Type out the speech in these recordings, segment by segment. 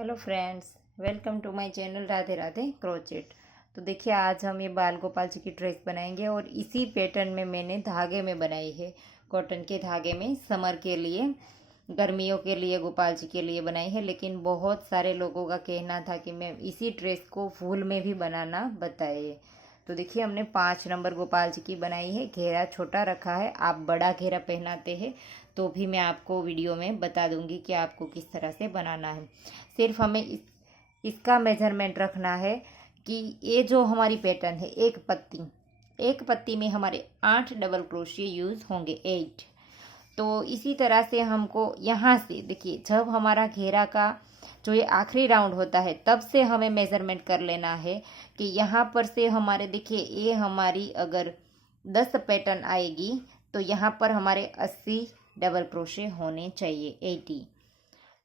Hello friends, welcome to my channel Radhe Radhe crochet. तो देखिए, आज हम ये बाल गोपाल जी की ड्रेस बनाएंगे और इसी पैटर्न में मैंने धागे में बनाई है। कॉटन के धागे में समर के लिए, गर्मियों के लिए, गोपाल जी के लिए बनाई है। लेकिन बहुत सारे लोगों का कहना था कि मैं इसी ड्रेस को फूल में भी बनाना बताइए। तो देखिए, हमने 5 नंबर गोपाल जी की बनाई है। घेरा छोटा रखा है, आप बड़ा घेरा पहनाते हैं तो भी मैं आपको वीडियो में बता दूंगी कि आपको किस तरह से बनाना है। सिर्फ हमें इसका मेजरमेंट रखना है कि ये जो हमारी पैटर्न है, एक पत्ती में हमारे 8 डबल क्रोशिया यूज़ होंगे, 8। तो इसी तरह से हमको यहाँ से देखिए, जब हमारा घेरा का जो ये आखिरी राउंड होता है तब से हमें मेजरमेंट कर लेना है कि यहाँ पर से हमारे, देखिए ये हमारी अगर 10 पैटर्न आएगी तो यहाँ पर हमारे 80 डबल क्रोशे होने चाहिए, 80।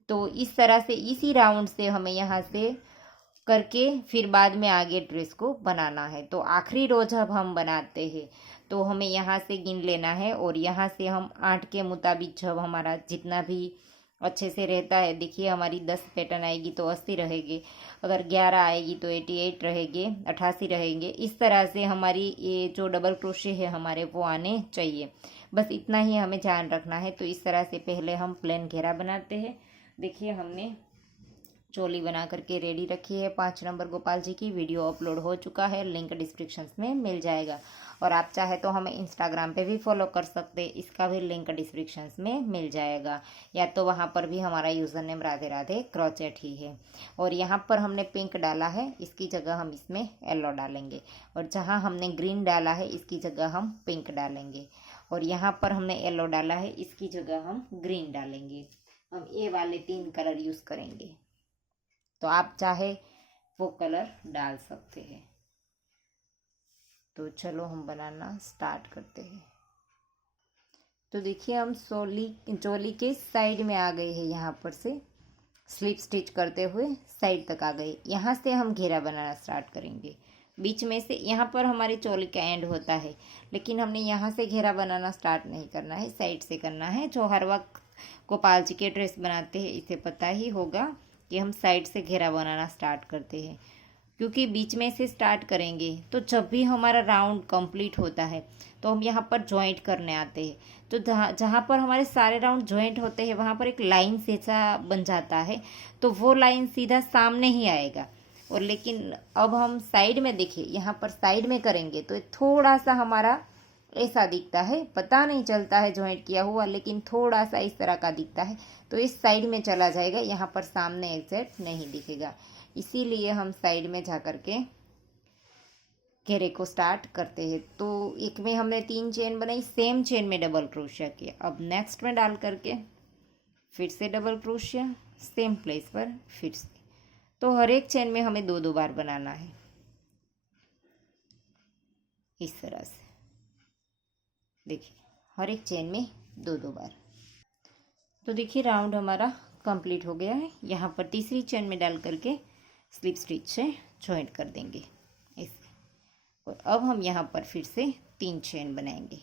तो इस तरह से इसी राउंड से हमें यहाँ से करके फिर बाद में आगे ड्रेस को बनाना है। तो आखिरी रो जब हम बनाते हैं तो हमें यहाँ से गिन लेना है और यहाँ से हम 8 के मुताबिक जब हमारा जितना भी अच्छे से रहता है, देखिए हमारी 10 पैटर्न आएगी तो 80 रहेंगे, अगर 11 आएगी तो 88 रहेंगे, 88 रहेंगे। इस तरह से हमारी ये जो डबल क्रोशे है हमारे वो आने चाहिए। बस इतना ही हमें ध्यान रखना है। तो इस तरह से पहले हम प्लेन घेरा बनाते हैं। देखिए, हमने चोली बना करके रेडी रखी है। 5 नंबर गोपाल जी की वीडियो अपलोड हो चुका है, लिंक डिस्क्रिप्शन में मिल जाएगा। और आप चाहे तो हमें इंस्टाग्राम पे भी फॉलो कर सकते हैं, इसका भी लिंक डिस्क्रिप्शन में मिल जाएगा। या तो वहाँ पर भी हमारा user name Radhe Radhe crochet ही है। और यहाँ पर हमने पिंक डाला है, इसकी जगह हम इसमें येलो डालेंगे। और जहाँ हमने ग्रीन डाला है इसकी जगह हम पिंक डालेंगे। और यहाँ पर हमने येलो डाला है, इसकी जगह हम ग्रीन डालेंगे। हम ये वाले 3 कलर यूज़ करेंगे, तो आप चाहे वो कलर डाल सकते हैं। तो चलो हम बनाना स्टार्ट करते हैं। तो देखिए, हम चोली के साइड में आ गए हैं। यहाँ पर से स्लिप स्टिच करते हुए साइड तक आ गए। यहाँ से हम घेरा बनाना स्टार्ट करेंगे। बीच में से यहाँ पर हमारी चोली का एंड होता है, लेकिन हमने यहाँ से घेरा बनाना स्टार्ट नहीं करना है, साइड से करना है। जो हर वक्त गोपाल जी के ड्रेस बनाते हैं इसे पता ही होगा कि हम साइड से घेरा बनाना स्टार्ट करते हैं, क्योंकि बीच में से स्टार्ट करेंगे तो जब भी हमारा राउंड कंप्लीट होता है तो हम यहाँ पर जॉइंट करने आते हैं। तो जहाँ पर हमारे सारे राउंड जॉइंट होते हैं वहाँ पर एक लाइन जैसा बन जाता है, तो वो लाइन सीधा सामने ही आएगा। और लेकिन अब हम साइड में, देखिए यहाँ पर साइड में करेंगे तो थोड़ा सा हमारा ऐसा दिखता है, पता नहीं चलता है जॉइंट किया हुआ, लेकिन थोड़ा सा इस तरह का दिखता है। तो इस साइड में चला जाएगा, यहाँ पर सामने एग्जैक्ट नहीं दिखेगा। इसीलिए हम साइड में जा करके घेरे को स्टार्ट करते हैं। तो एक में हमने 3 चेन बनाई, सेम चेन में डबल क्रोशिया किया। अब नेक्स्ट में डाल करके फिर से डबल क्रोशिया, सेम प्लेस पर फिर से। तो हर एक चेन में हमें 2-2 बार बनाना है, इस तरह से। देखिए, हर एक चेन में 2-2 बार। तो देखिए, राउंड हमारा कंप्लीट हो गया है। यहाँ पर तीसरी चेन में डाल करके स्लिप स्टिच से जॉइंट कर देंगे इसे। और अब हम यहाँ पर फिर से 3 चेन बनाएंगे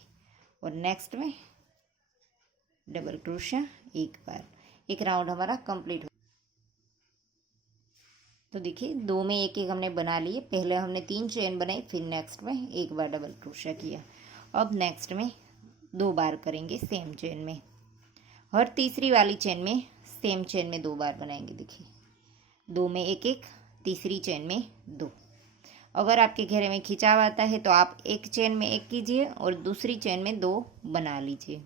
और नेक्स्ट में डबल क्रोशिया एक बार। एक राउंड हमारा कंप्लीट हो। तो देखिए, 2 में एक एक हमने बना लिए। पहले हमने 3 चेन बनाई, फिर नेक्स्ट में एक बार डबल क्रोशिया किया। अब नेक्स्ट में 2 बार करेंगे सेम चेन में। हर तीसरी वाली चेन में सेम चेन में 2 बार बनाएंगे। देखिए, 2 में एक एक, तीसरी चेन में 2। अगर आपके घेरे में खिंचाव आता है तो आप एक चेन में एक कीजिए और दूसरी चेन में 2 बना लीजिए।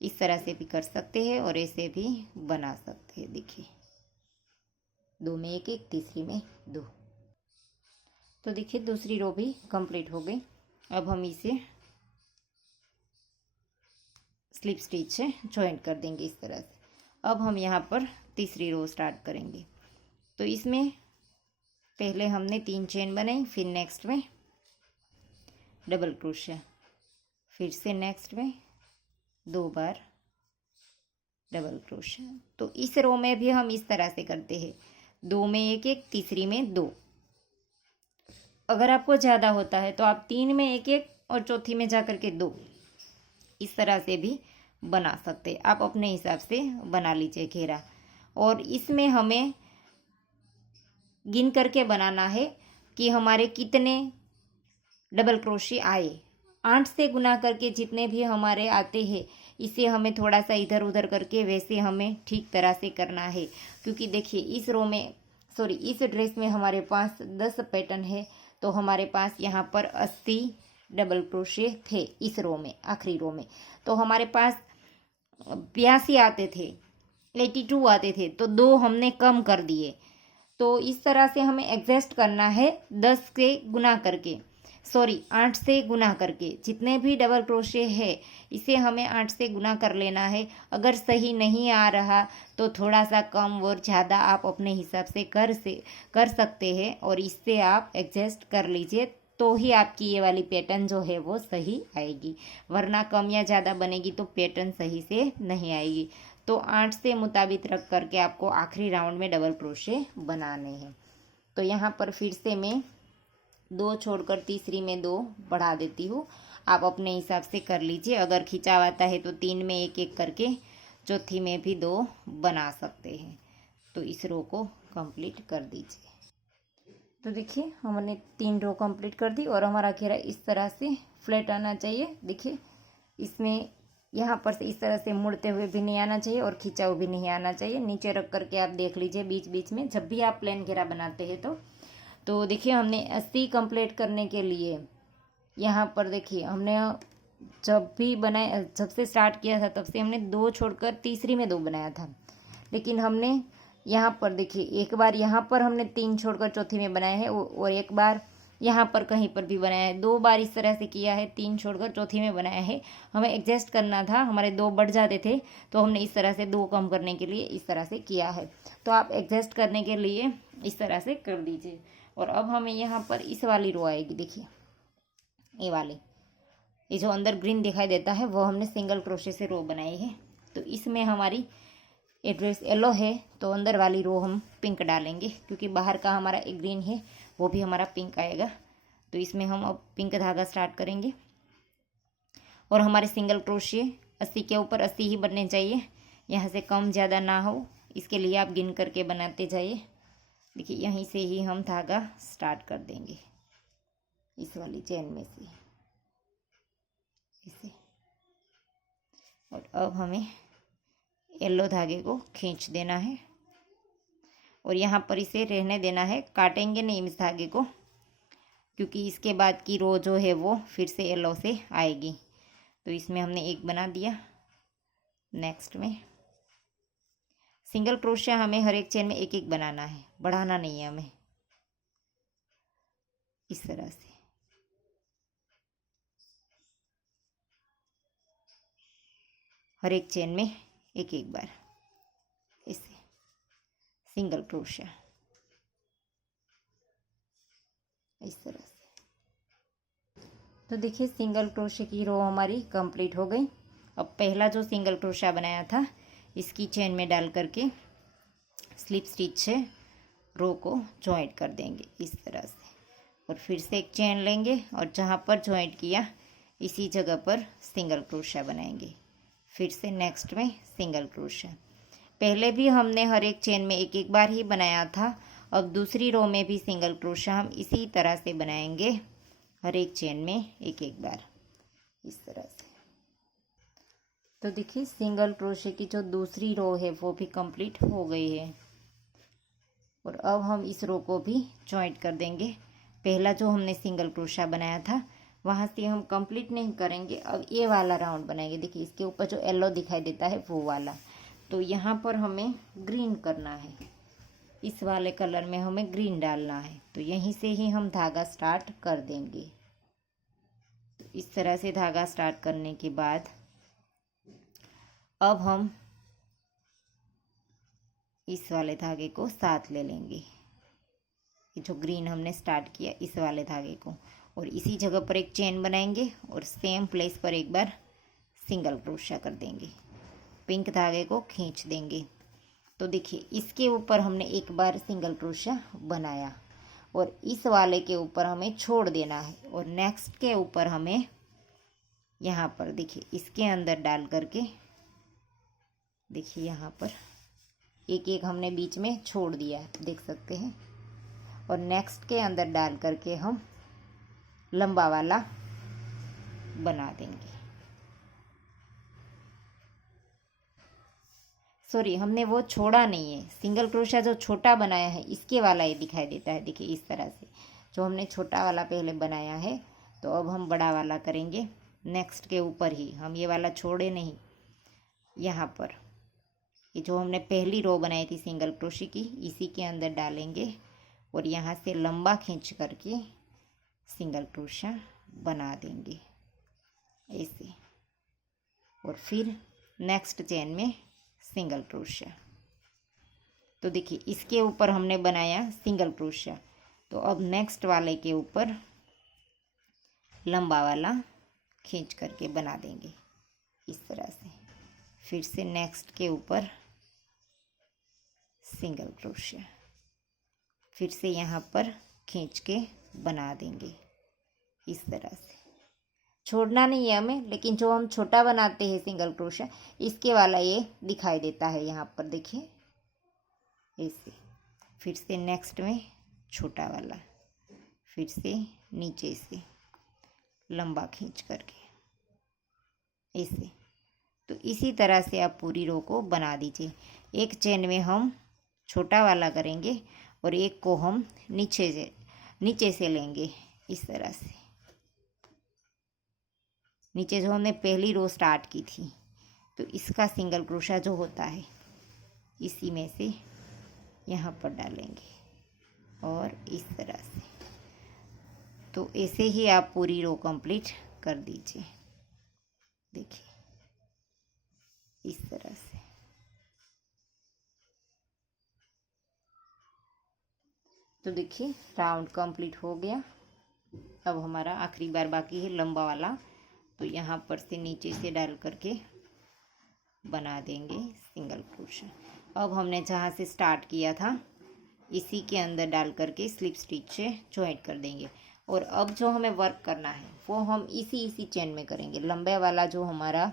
इस तरह से भी कर सकते हैं और ऐसे भी बना सकते हैं। देखिए, 2 में एक एक, तीसरी में 2। तो देखिए, दूसरी रो भी कंप्लीट हो गई। अब हम इसे स्लिप स्टिच से जॉइंट कर देंगे इस तरह से। अब हम यहाँ पर तीसरी रो स्टार्ट करेंगे। तो इसमें पहले हमने 3 चेन बनाई, फिर नेक्स्ट में डबल क्रोशिया, फिर से नेक्स्ट में 2 बार डबल क्रोशिया। तो इस रो में भी हम इस तरह से करते हैं, 2 में एक एक, तीसरी में 2। अगर आपको ज़्यादा होता है तो आप 3 में एक एक और चौथी में जा कर के 2, इस तरह से भी बना सकते। आप अपने हिसाब से बना लीजिए घेरा। और इसमें हमें गिन करके बनाना है कि हमारे कितने डबल क्रोशे आए। 8 से गुना करके जितने भी हमारे आते हैं इसे हमें थोड़ा सा इधर उधर करके वैसे हमें ठीक तरह से करना है, क्योंकि देखिए इस रो में इस ड्रेस में हमारे पास 10 पैटर्न है, तो हमारे पास यहाँ पर 80 डबल क्रोशे थे इस रो में, आखिरी रो में। तो हमारे पास 82 आते थे, 82 आते थे, तो 2 हमने कम कर दिए। तो इस तरह से हमें एडजस्ट करना है 10 से गुना करके, 8 से गुना करके। जितने भी डबल क्रोशे है इसे हमें 8 से गुना कर लेना है। अगर सही नहीं आ रहा तो थोड़ा सा कम और ज़्यादा आप अपने हिसाब से कर सकते हैं, और इससे आप एडजस्ट कर लीजिए, तो ही आपकी ये वाली पैटर्न जो है वो सही आएगी। वरना कम या ज़्यादा बनेगी तो पैटर्न सही से नहीं आएगी। तो 8 से मुताबिक रख करके आपको आखिरी राउंड में डबल क्रोशे बनाने हैं। तो यहाँ पर फिर से मैं 2 छोड़कर तीसरी में 2 बढ़ा देती हूँ। आप अपने हिसाब से कर लीजिए। अगर खिंचाव आता है तो 3 में एक एक करके चौथी में भी 2 बना सकते हैं। तो इस रो को कंप्लीट कर दीजिए। तो देखिए हमने 3 रो कंप्लीट कर दी, और हमारा घेरा इस तरह से फ्लैट आना चाहिए। देखिए इसमें यहाँ पर से इस तरह से मुड़ते हुए भी नहीं आना चाहिए और खिंचाव भी नहीं आना चाहिए। नीचे रख करके आप देख लीजिए बीच बीच में, जब भी आप प्लेन घेरा बनाते हैं तो देखिए हमने 80 कंप्लीट करने के लिए यहाँ पर देखिए हमने जब भी बनाए, जब से स्टार्ट किया था तब से हमने 2 छोड़कर तीसरी में 2 बनाया था। लेकिन हमने यहाँ पर देखिए एक बार यहाँ पर हमने 3 छोड़कर चौथी में बनाया है, और एक बार यहाँ पर कहीं पर भी बनाया है। 2 बार इस तरह से किया है, 3 छोड़कर चौथी में बनाया है। हमें एडजस्ट करना था, हमारे 2 बढ़ जाते थे, तो हमने इस तरह से 2 कम करने के लिए इस तरह से किया है। तो आप एडजस्ट करने के लिए इस तरह से कर दीजिए। और अब हमें यहाँ पर इस वाली रो आएगी, देखिए ये वाली, ये जो अंदर ग्रीन दिखाई देता है वो हमने सिंगल क्रोशे से रो बनाई है। तो इसमें हमारी ये ड्रेस येलो है, तो अंदर वाली रो हम पिंक डालेंगे, क्योंकि बाहर का हमारा एक ग्रीन है वो भी हमारा पिंक आएगा। तो इसमें हम अब पिंक धागा स्टार्ट करेंगे, और हमारे सिंगल क्रोशे 80 के ऊपर 80 ही बनने चाहिए, यहाँ से कम ज़्यादा ना हो, इसके लिए आप गिन करके बनाते जाइए। देखिए यहीं से ही हम धागा स्टार्ट कर देंगे, इस वाली चेन में से इसे। और अब हमें येलो धागे को खींच देना है, और यहाँ पर इसे रहने देना है, काटेंगे नहीं इस धागे को, क्योंकि इसके बाद की रो जो है वो फिर से येलो से आएगी। तो इसमें हमने एक बना दिया। नेक्स्ट में सिंगल क्रोशिया हमें हर एक चेन में एक एक बनाना है, बढ़ाना नहीं है हमें, इस तरह से। हर एक चेन में एक एक बार इसे सिंगल क्रोशिया इस तरह से। तो देखिए सिंगल क्रोशिया की रो हमारी कंप्लीट हो गई। अब पहला जो सिंगल क्रोशिया बनाया था इसकी चेन में डाल करके स्लिप स्टिच से रो को जॉइंट कर देंगे इस तरह से, और फिर से एक चेन लेंगे और जहाँ पर जॉइंट किया इसी जगह पर सिंगल क्रोशिया बनाएंगे। फिर से नेक्स्ट में सिंगल क्रोशिया। पहले भी हमने हर एक चेन में एक एक बार ही बनाया था, अब दूसरी रो में भी सिंगल क्रोशिया हम इसी तरह से बनाएंगे, हर एक चेन में एक एक बार इस तरह से। तो देखिए सिंगल क्रोशे की जो दूसरी रो है वो भी कंप्लीट हो गई है, और अब हम इस रो को भी जॉइंट कर देंगे। पहला जो हमने सिंगल क्रोशा बनाया था वहाँ से हम कंप्लीट नहीं करेंगे, अब ये वाला राउंड बनाएंगे। देखिए इसके ऊपर जो येलो दिखाई देता है वो वाला, तो यहाँ पर हमें ग्रीन करना है, इस वाले कलर में हमें ग्रीन डालना है। तो यहीं से ही हम धागा स्टार्ट कर देंगे। तो इस तरह से धागा स्टार्ट करने के बाद अब हम इस वाले धागे को साथ ले लेंगे, ये जो ग्रीन हमने स्टार्ट किया इस वाले धागे को, और इसी जगह पर एक चेन बनाएंगे और सेम प्लेस पर एक बार सिंगल क्रोशिया कर देंगे, पिंक धागे को खींच देंगे। तो देखिए इसके ऊपर हमने एक बार सिंगल क्रोशिया बनाया, और इस वाले के ऊपर हमें छोड़ देना है, और नेक्स्ट के ऊपर हमें यहाँ पर देखिए इसके अंदर डाल करके देखिए यहाँ पर एक एक हमने बीच में छोड़ दिया है, देख सकते हैं। और नेक्स्ट के अंदर डाल करके हम लंबा वाला बना देंगे। सॉरी, हमने वो छोड़ा नहीं है, सिंगल क्रोशा जो छोटा बनाया है इसके वाला ये दिखाई देता है। देखिए इस तरह से जो हमने छोटा वाला पहले बनाया है, तो अब हम बड़ा वाला करेंगे नेक्स्ट के ऊपर ही। हम ये वाला छोड़े नहीं, यहाँ पर ये जो हमने पहली रो बनाई थी सिंगल क्रोशे की, इसी के अंदर डालेंगे और यहाँ से लंबा खींच करके सिंगल क्रोशा बना देंगे ऐसे। और फिर नेक्स्ट चेन में सिंगल क्रोशा। तो देखिए इसके ऊपर हमने बनाया सिंगल क्रोशा, तो अब नेक्स्ट वाले के ऊपर लंबा वाला खींच करके बना देंगे इस तरह से। फिर से नेक्स्ट के ऊपर सिंगल क्रोशा, फिर से यहाँ पर खींच के बना देंगे इस तरह से। छोड़ना नहीं है हमें, लेकिन जो हम छोटा बनाते हैं सिंगल क्रोशा, इसके वाला ये दिखाई देता है यहाँ पर, देखिए ऐसे। फिर से नेक्स्ट में छोटा वाला, फिर से नीचे से लंबा खींच करके ऐसे। तो इसी तरह से आप पूरी रो को बना दीजिए। एक चेन में हम छोटा वाला करेंगे और एक को हम नीचे से लेंगे इस तरह से। नीचे जो हमने पहली रो स्टार्ट की थी, तो इसका सिंगल क्रोशा जो होता है इसी में से यहाँ पर डालेंगे और इस तरह से। तो ऐसे ही आप पूरी रो कंप्लीट कर दीजिए, देखिए इस तरह से। तो देखिए राउंड कंप्लीट हो गया। अब हमारा आखिरी बार बाकी है लंबा वाला, तो यहाँ पर से नीचे से डाल करके बना देंगे सिंगल क्रोशा। अब हमने जहाँ से स्टार्ट किया था इसी के अंदर डाल करके स्लिप स्टिच से ज्वाइंट कर देंगे। और अब जो हमें वर्क करना है वो हम इसी चेन में करेंगे। लंबे वाला जो हमारा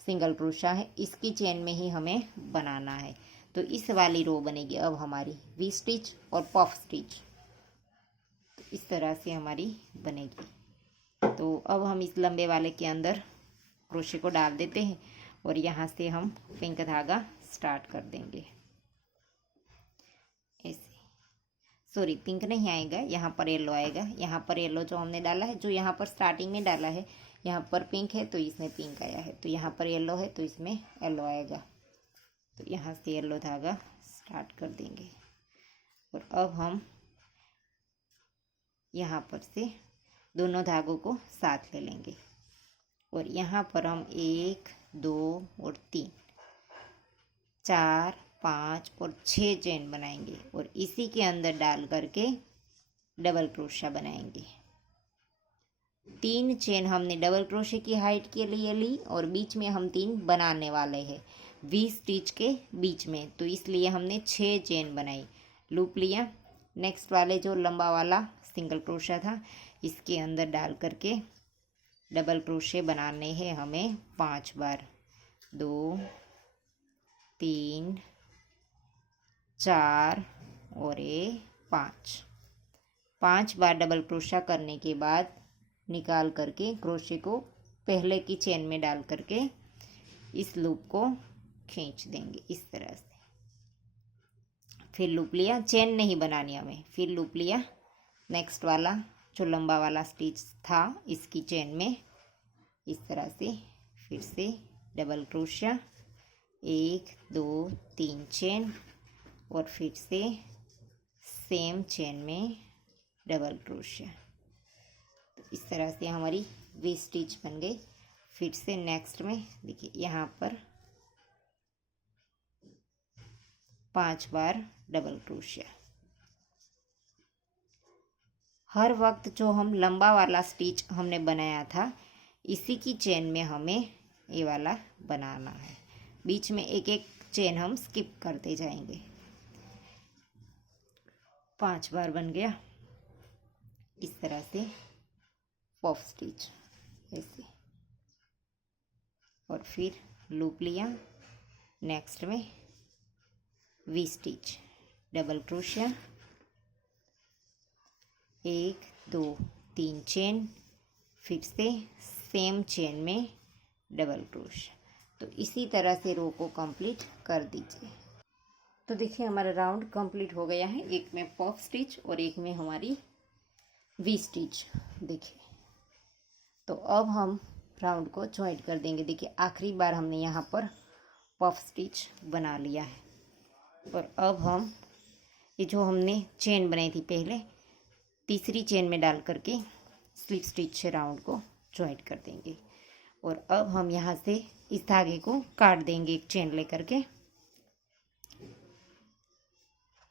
सिंगल क्रोशा है इसकी चेन में ही हमें बनाना है। तो इस वाली रो बनेगी अब हमारी वी स्टिच और पफ स्टिच, तो इस तरह से हमारी बनेगी। तो अब हम इस लंबे वाले के अंदर क्रोशे को डाल देते हैं और यहाँ से हम पिंक धागा स्टार्ट कर देंगे ऐसे। सॉरी, पिंक नहीं आएगा, यहाँ पर येलो आएगा। यहाँ पर येलो जो हमने डाला है, जो यहाँ पर स्टार्टिंग में डाला है, यहाँ पर पिंक है तो इसमें पिंक आया है, तो यहाँ पर येलो है तो इसमें येलो आएगा। तो यहाँ से येलो धागा स्टार्ट कर देंगे और अब हम यहाँ पर से दोनों धागों को साथ ले लेंगे और यहाँ पर हम 1 2 और 3 4 5 और 6 चेन बनाएंगे और इसी के अंदर डाल करके डबल क्रोशा बनाएंगे। 3 चेन हमने डबल क्रोशे की हाइट के लिए ली और बीच में हम 3 बनाने वाले हैं वी स्टिच के बीच में, तो इसलिए हमने 6 चेन बनाई, लूप लिया। नेक्स्ट वाले जो लंबा वाला सिंगल क्रोशा था इसके अंदर डाल करके डबल क्रोशे बनाने हैं हमें 5 बार। 2 3 4 और ये 5 बार डबल क्रोशा करने के बाद निकाल करके क्रोशे को पहले की चेन में डाल करके इस लूप को खींच देंगे इस तरह से। फिर लूप लिया, चेन नहीं बनानी हमें, फिर लूप लिया नेक्स्ट वाला जो लंबा वाला स्टिच था इसकी चेन में इस तरह से। फिर से डबल क्रोशा 1 2 3 चेन और फिर से सेम चेन में डबल क्रोशा। तो इस तरह से हमारी वी स्टिच बन गई। फिर से नेक्स्ट में देखिए यहाँ पर 5 बार डबल क्रोशा। हर वक्त जो हम लंबा वाला स्टिच हमने बनाया था इसी की चेन में हमें ये वाला बनाना है। बीच में एक एक चेन हम स्किप करते जाएंगे। 5 बार बन गया इस तरह से पफ स्टिच ऐसे। और फिर लूप लिया, नेक्स्ट में we stitch, double crochet 1 2 3 chain, फिर से सेम चेन में डबल क्रोशे। तो इसी तरह से रो को कंप्लीट कर दीजिए। तो देखिए हमारा राउंड कंप्लीट हो गया है, एक में पफ स्टिच और एक में हमारी वी स्टिच। देखिए तो अब हम राउंड को ज्वाइंट कर देंगे। देखिए आखिरी बार हमने यहाँ पर पफ स्टिच बना लिया है और अब हम ये जो हमने चेन बनाई थी पहले, तीसरी चेन में डाल करके स्लिप स्टिच से राउंड को ज्वाइंट कर देंगे। और अब हम यहाँ से इस धागे को काट देंगे, एक चेन लेकर के,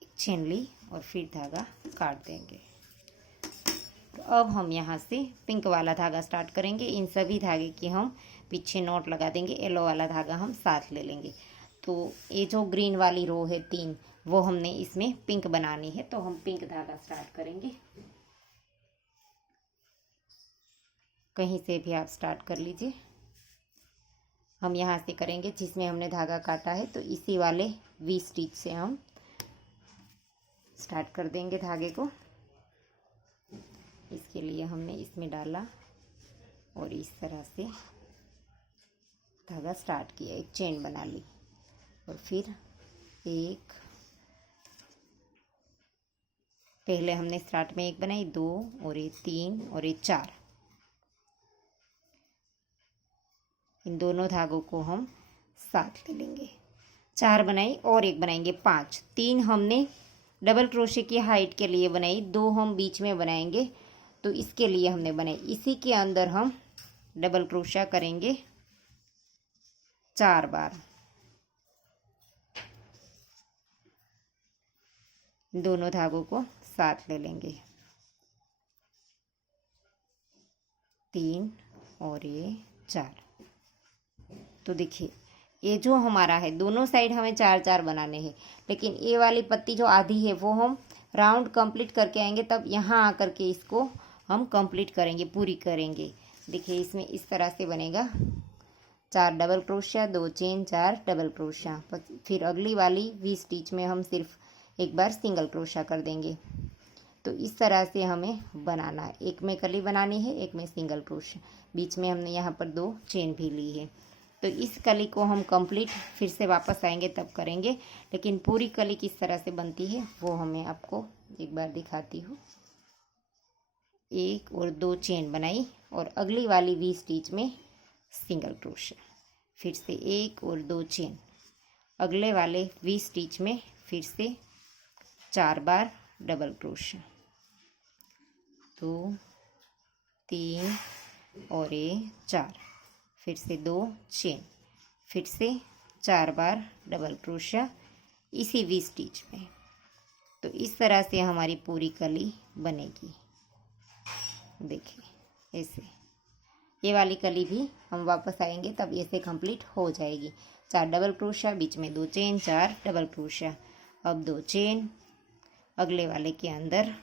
एक चेन ली और फिर धागा काट देंगे। तो अब हम यहाँ से पिंक वाला धागा स्टार्ट करेंगे। इन सभी धागे की हम पीछे नॉट लगा देंगे, येलो वाला धागा हम साथ ले लेंगे। तो ये जो ग्रीन वाली रो है 3, वो हमने इसमें पिंक बनानी है, तो हम पिंक धागा स्टार्ट करेंगे। कहीं से भी आप स्टार्ट कर लीजिए। हम यहाँ से करेंगे जिसमें हमने धागा काटा है, तो इसी वाले वी स्टिच से हम स्टार्ट कर देंगे धागे को। इसके लिए हमने इसमें डाला और इस तरह से धागा स्टार्ट किया, एक चेन बना ली और फिर एक, पहले हमने स्टार्ट में एक बनाई, 2 और ये 3 और ये 4। इन दोनों धागों को हम साथ ले लेंगे। 4 बनाई और एक बनाएंगे 5। 3 हमने डबल क्रोशे की हाइट के लिए बनाई, 2 हम बीच में बनाएंगे, तो इसके लिए हमने बनाई। इसी के अंदर हम डबल क्रोशा करेंगे 4 बार। दोनों धागों को साथ ले लेंगे, 3 और ये 4। तो देखिए ये जो हमारा है, दोनों साइड हमें 4-4 बनाने हैं, लेकिन ये वाली पत्ती जो आधी है वो हम राउंड कंप्लीट करके आएंगे, तब यहाँ आकर के इसको हम कंप्लीट करेंगे, पूरी करेंगे। देखिए इसमें इस तरह से बनेगा, 4 double crochet, 2 chain, 4 double crochet. फिर अगली वाली वी स्टिच में हम सिर्फ एक बार सिंगल क्रोशिया कर देंगे। तो इस तरह से हमें बनाना है, एक में कली बनानी है, एक में सिंगल क्रोशिया। बीच में हमने यहाँ पर 2 चेन भी ली है। तो इस कली को हम कंप्लीट फिर से वापस आएंगे तब करेंगे, लेकिन पूरी कली किस तरह से बनती है वो हमें आपको एक बार दिखाती हूँ। 1 और 2 चेन बनाई और अगली वाली वी स्टिच में सिंगल क्रोशिया, फिर से 1 और 2 चेन, अगले वाले वी स्टिच में फिर से 4 बार डबल क्रोशिया, 2 3 और ये 4, फिर से 2 चेन, फिर से 4 बार डबल क्रोशिया इसी वी स्टिच में। तो इस तरह से हमारी पूरी कली बनेगी। देखिए ऐसे, ये वाली कली भी हम वापस आएंगे तब ऐसे कंप्लीट हो जाएगी। 4 डबल क्रोशिया, बीच में 2 चेन, 4 डबल क्रोशिया, अब 2 चेन, अगले वाले के अंदर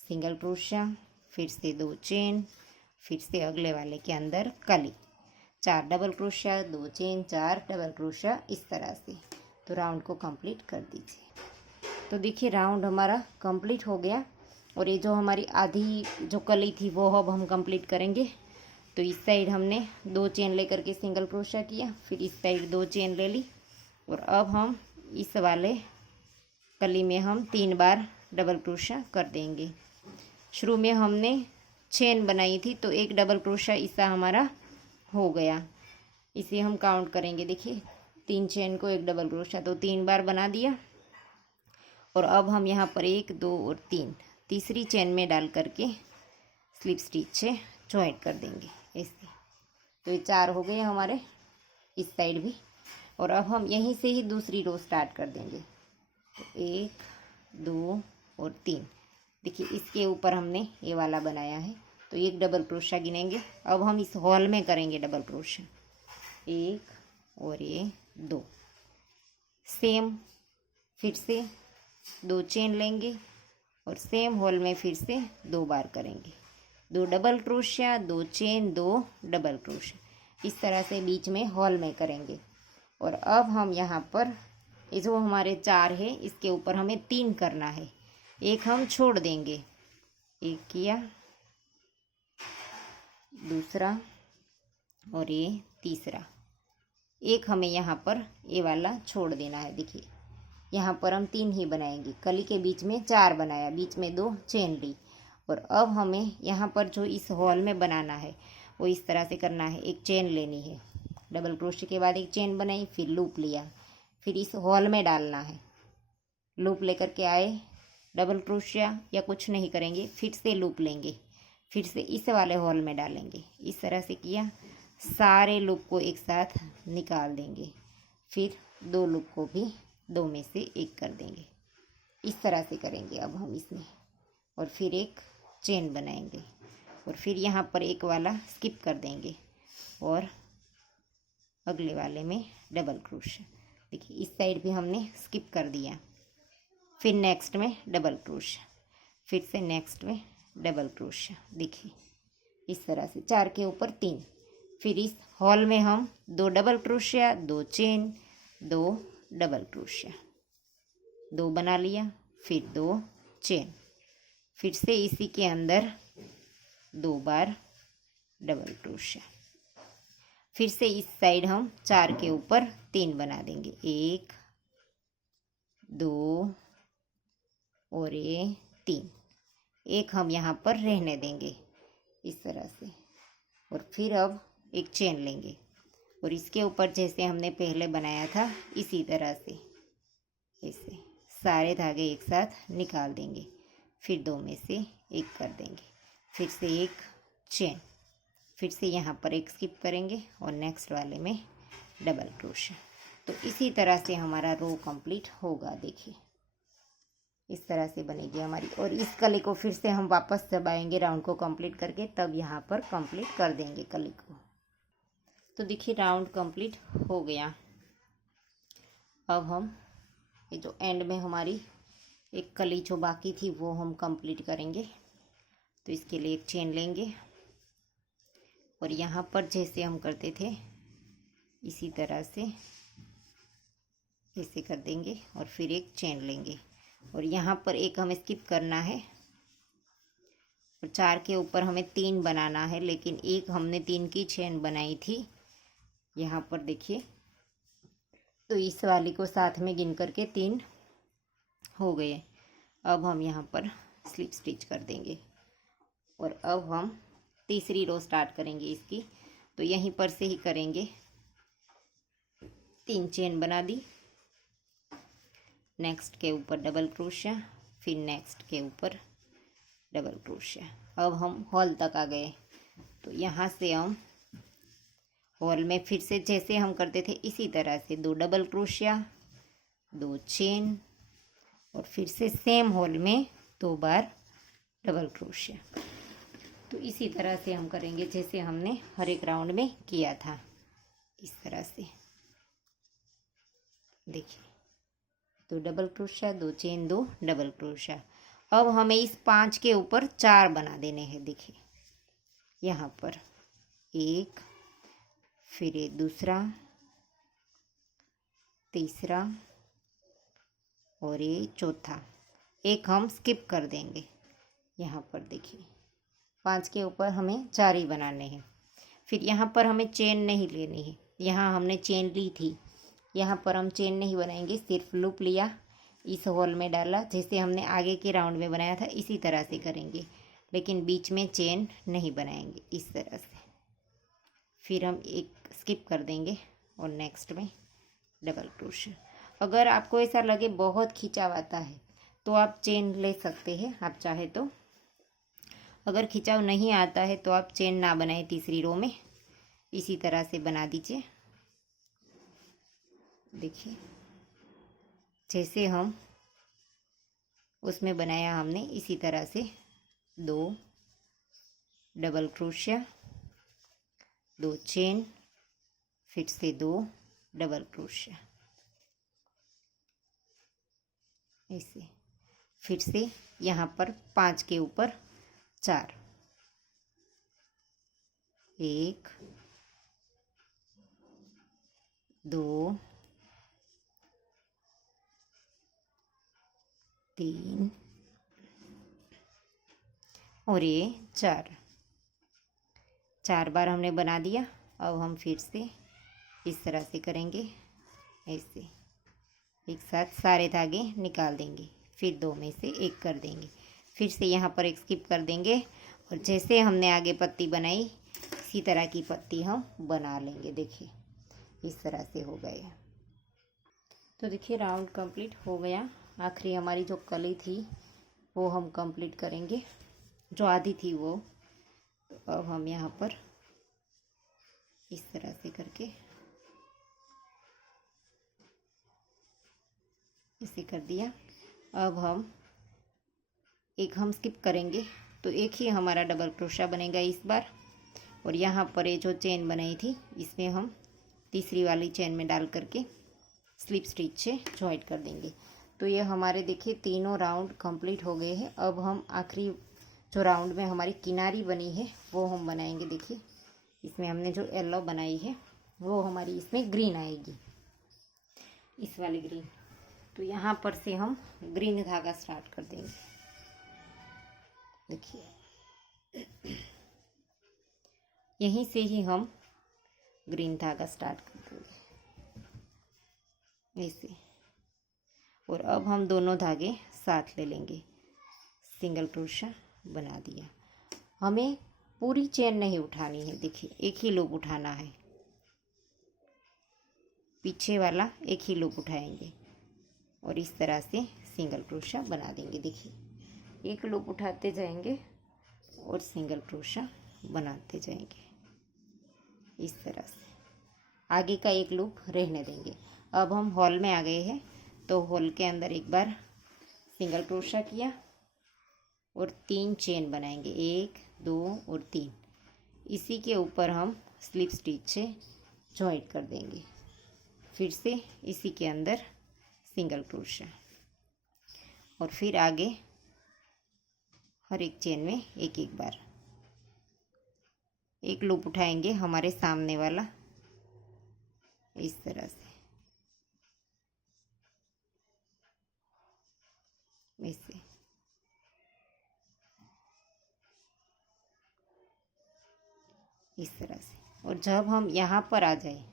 सिंगल क्रोशिया, फिर से 2 चेन, फिर से अगले वाले के अंदर कली, 4 double crochet, 2 chain, 4 double crochet, इस तरह से। तो राउंड को कंप्लीट कर दीजिए। तो देखिए राउंड हमारा कंप्लीट हो गया और ये जो हमारी आधी जो कली थी वो अब हम कंप्लीट करेंगे। तो इस साइड हमने 2 चेन लेकर के सिंगल क्रोशिया किया, फिर इस साइड 2 चेन ले ली और अब हम इस वाले कली में हम 3 बार डबल क्रोशिया कर देंगे। शुरू में हमने चेन बनाई थी तो एक डबल क्रोशिया इसका हमारा हो गया, इसे हम काउंट करेंगे। देखिए 3 चेन को एक डबल क्रोशिया, तो 3 बार बना दिया और अब हम यहाँ पर 1 2 और 3 तीसरी चेन में डाल करके स्लिप स्टिच से ज्वाइंट कर देंगे ऐसे। तो ये 4 हो गए हमारे इस साइड भी, और अब हम यहीं से ही दूसरी रो स्टार्ट कर देंगे। तो 1 2 और 3, देखिए इसके ऊपर हमने ये वाला बनाया है तो एक डबल क्रोशिया गिनेंगे। अब हम इस हॉल में करेंगे डबल क्रोशिया, 1 और ये 2, सेम फिर से 2 चेन लेंगे और सेम हॉल में फिर से 2 बार करेंगे, 2 double crochet, 2 chain, 2 double crochet, इस तरह से बीच में हॉल में करेंगे। और अब हम यहाँ पर ये जो हमारे 4 है इसके ऊपर हमें 3 करना है, एक हम छोड़ देंगे एक किया, दूसरा और ये तीसरा। एक हमें यहाँ पर ये वाला छोड़ देना है। देखिए यहाँ पर हम 3 ही बनाएंगे, कली के बीच में 4 बनाया, बीच में 2 चेन ली। और अब हमें यहाँ पर जो इस हॉल में बनाना है वो इस तरह से करना है। एक चेन लेनी है, डबल क्रोशे के बाद एक चेन बनाई, फिर लूप लिया, फिर इस हॉल में डालना है। लूप लेकर के आए, डबल क्रोशिया या कुछ नहीं करेंगे, फिर से लूप लेंगे, फिर से इस वाले हॉल में डालेंगे। इस तरह से किया, सारे लूप को एक साथ निकाल देंगे, फिर 2 लूप को भी 2 में से एक कर देंगे। इस तरह से करेंगे अब हम इसमें, और फिर एक चेन बनाएंगे, और फिर यहाँ पर एक वाला स्किप कर देंगे और अगले वाले में डबल क्रोशिया। देखिए इस साइड भी हमने स्किप कर दिया, फिर नेक्स्ट में डबल क्रोशिया, फिर से नेक्स्ट में डबल क्रोशिया। देखिए इस तरह से 4 के ऊपर 3। फिर इस हॉल में हम 2 double crochet, 2 chain, 2 double crochet, 2 बना लिया, फिर 2 चेन, फिर से इसी के अंदर 2 बार डबल क्रोशिया। फिर से इस साइड हम 4 के ऊपर 3 बना देंगे, 1 2 और ये 3। एक हम यहाँ पर रहने देंगे इस तरह से, और फिर अब एक चेन लेंगे और इसके ऊपर जैसे हमने पहले बनाया था इसी तरह से ऐसे सारे धागे एक साथ निकाल देंगे, फिर 2 में से एक कर देंगे, फिर से एक चेन, फिर से यहाँ पर एक स्किप करेंगे और नेक्स्ट वाले में डबल क्रोशिया। तो इसी तरह से हमारा रो कंप्लीट होगा। देखिए इस तरह से बनेगी हमारी, और इस कली को फिर से हम वापस दबाएंगे राउंड को कंप्लीट करके, तब यहाँ पर कंप्लीट कर देंगे कली को। तो देखिए राउंड कंप्लीट हो गया। अब हम ये जो एंड में हमारी एक कली जो बाकी थी वो हम कंप्लीट करेंगे। तो इसके लिए एक चेन लेंगे और यहाँ पर जैसे हम करते थे इसी तरह से ऐसे कर देंगे, और फिर एक चेन लेंगे, और यहाँ पर एक हमें स्किप करना है, और 4 के ऊपर हमें 3 बनाना है, लेकिन एक हमने 3 की चेन बनाई थी यहाँ पर। देखिए तो इस वाली को साथ में गिन करके 3 हो गए। अब हम यहाँ पर स्लिप स्टिच कर देंगे, और अब हम तीसरी रो स्टार्ट करेंगे इसकी। तो यहीं पर से ही करेंगे, 3 चेन बना दी, नेक्स्ट के ऊपर डबल क्रोशिया, फिर नेक्स्ट के ऊपर डबल क्रोशिया। अब हम हॉल तक आ गए, तो यहाँ से हम हॉल में फिर से जैसे हम करते थे इसी तरह से 2 डबल क्रोशिया, 2 चेन, और फिर से सेम हॉल में 2 बार डबल क्रोशिया। तो इसी तरह से हम करेंगे जैसे हमने हर एक राउंड में किया था, इस तरह से। देखिए 2 double crochet, 2 chain, 2 double crochet. अब हमें इस 5 के ऊपर 4 बना देने हैं। देखिए यहाँ पर एक, फिर ये दूसरा, तीसरा और ये चौथा। एक हम स्किप कर देंगे यहाँ पर। देखिए 5 के ऊपर हमें 4 ही बनाने हैं। फिर यहाँ पर हमें चेन नहीं लेनी है, यहाँ हमने चेन ली थी, यहाँ पर हम चेन नहीं बनाएंगे, सिर्फ लूप लिया, इस होल में डाला, जैसे हमने आगे के राउंड में बनाया था इसी तरह से करेंगे, लेकिन बीच में चेन नहीं बनाएंगे इस तरह से। फिर हम एक स्किप कर देंगे और नेक्स्ट में डबल क्रोशिया। अगर आपको ऐसा लगे बहुत खिंचाव आता है तो आप चेन ले सकते हैं, आप चाहे तो। अगर खिंचाव नहीं आता है तो आप चेन ना बनाए, तीसरी रो में इसी तरह से बना दीजिए। देखिए जैसे हम उसमें बनाया हमने इसी तरह से 2 डबल क्रोशिया, 2 चेन, फिर से 2 डबल क्रोशिया, ऐसे। फिर से यहाँ पर 5 के ऊपर 4, 1 2 3 और ये 4 बार हमने बना दिया। अब हम फिर से इस तरह से करेंगे, ऐसे एक साथ सारे धागे निकाल देंगे, फिर 2 में से एक कर देंगे, फिर से यहाँ पर एक स्किप कर देंगे और जैसे हमने आगे पत्ती बनाई इसी तरह की पत्ती हम बना लेंगे। देखिए इस तरह से हो गए। तो देखिए राउंड कंप्लीट हो गया। आखिरी हमारी जो कली थी वो हम कंप्लीट करेंगे, जो आधी थी वो। तो अब हम यहाँ पर इस तरह से करके इसे कर दिया। अब हम स्किप करेंगे, तो एक ही हमारा डबल क्रोशा बनेगा इस बार। और यहाँ पर ये जो चेन बनाई थी इसमें हम तीसरी वाली चेन में डाल करके स्लिप स्टिच से जॉइंट कर देंगे। तो ये हमारे देखिए तीनों राउंड कंप्लीट हो गए हैं। अब हम आखिरी जो राउंड में हमारी किनारी बनी है वो हम बनाएंगे। देखिए इसमें हमने जो येलो बनाई है वो हमारी इसमें ग्रीन आएगी, इस वाली ग्रीन। तो यहाँ पर से हम ग्रीन धागा स्टार्ट कर देंगे। देखिए यहीं से ही हम ग्रीन धागा स्टार्ट कर देंगे ऐसे। और अब हम दोनों धागे साथ ले लेंगे, सिंगल क्रोशा बना दिया। हमें पूरी चेन नहीं उठानी है, देखिए एक ही लूप उठाना है, पीछे वाला एक ही लूप उठाएंगे और इस तरह से सिंगल क्रोशा बना देंगे। देखिए एक लूप उठाते जाएंगे और सिंगल क्रोशा बनाते जाएंगे इस तरह से। आगे का एक लूप रहने देंगे। अब हम हॉल में आ गए हैं, तो हॉल के अंदर एक बार सिंगल क्रोशा किया और 3 चेन बनाएंगे, 1 2 और 3। इसी के ऊपर हम स्लिप स्टिच से जॉइंट कर देंगे। फिर से इसी के अंदर सिंगल क्रोशा और फिर आगे हर एक चेन में एक एक बार एक लूप उठाएंगे हमारे सामने वाला, इस तरह से ऐसे। इस तरह से। और जब हम यहाँ पर आ जाए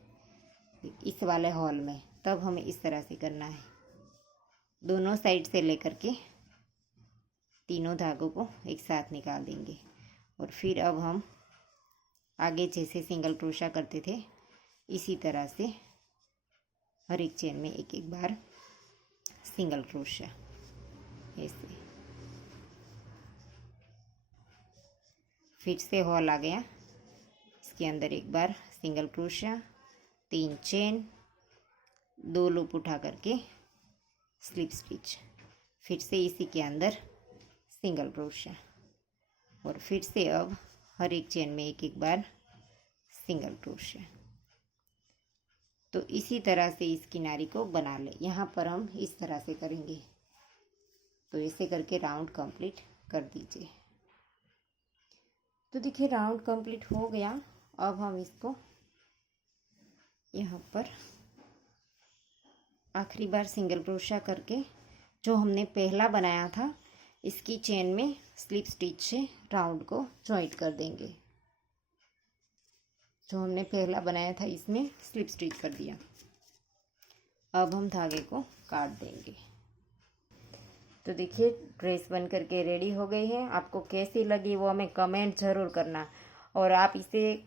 इस वाले हॉल में, तब हमें इस तरह से करना है, दोनों साइड से लेकर के तीनों धागों को एक साथ निकाल देंगे। और फिर अब हम आगे जैसे सिंगल क्रोशा करते थे इसी तरह से हर एक चेन में एक एक बार सिंगल क्रोशा ऐसे। फिर से हॉल आ गया, इसके अंदर एक बार सिंगल क्रोशा, 3 चेन, 2 लूप उठा करके स्लिप स्टिच, फिर से इसी के अंदर सिंगल क्रोशा और फिर से अब हर एक चेन में एक एक बार सिंगल क्रोशा। तो इसी तरह से इस किनारी को बना ले। यहाँ पर हम इस तरह से करेंगे, तो ऐसे करके राउंड कंप्लीट कर दीजिए। तो देखिए राउंड कंप्लीट हो गया। अब हम इसको यहाँ पर आखिरी बार सिंगल क्रोशा करके जो हमने पहला बनाया था इसकी चेन में स्लिप स्टिच से राउंड को जॉइंट कर देंगे। जो हमने पहला बनाया था इसमें स्लिप स्टिच कर दिया। अब हम धागे को काट देंगे। तो देखिए ड्रेस बन करके रेडी हो गई है। आपको कैसी लगी वो हमें कमेंट ज़रूर करना। और आप इसे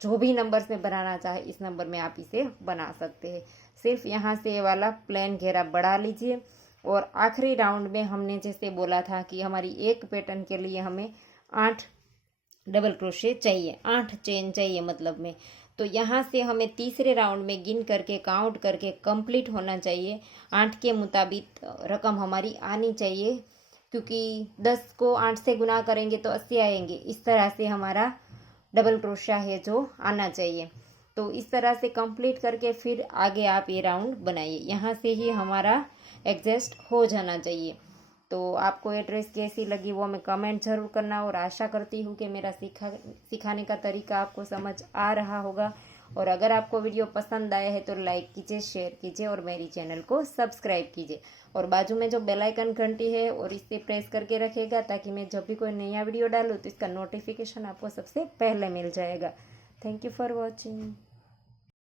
जो भी नंबर्स में बनाना चाहे इस नंबर में आप इसे बना सकते हैं। सिर्फ यहाँ से वाला प्लेन घेरा बढ़ा लीजिए। और आखिरी राउंड में हमने जैसे बोला था कि हमारी एक पैटर्न के लिए हमें 8 डबल क्रोशे चाहिए, 8 चेन चाहिए मतलब में। तो यहाँ से हमें तीसरे राउंड में गिन करके काउंट करके कंप्लीट होना चाहिए। 8 के मुताबिक रकम हमारी आनी चाहिए, क्योंकि 10 को 8 से गुना करेंगे तो 80 आएंगे। इस तरह से हमारा डबल क्रोशा है जो आना चाहिए। तो इस तरह से कंप्लीट करके फिर आगे आप ये राउंड बनाइए। यहाँ से ही हमारा एडजस्ट हो जाना चाहिए। तो आपको ये ड्रेस कैसी लगी वो हमें कमेंट ज़रूर करना। और आशा करती हूँ कि मेरा सिखाने का तरीका आपको समझ आ रहा होगा और अगर आपको वीडियो पसंद आया है तो लाइक कीजिए, शेयर कीजिए और मेरी चैनल को सब्सक्राइब कीजिए। और बाजू में जो बेल आइकन घंटी है और इसे प्रेस करके रखिएगा ताकि मैं जब भी कोई नया वीडियो डालूँ तो इसका नोटिफिकेशन आपको सबसे पहले मिल जाएगा। Thank you for watching.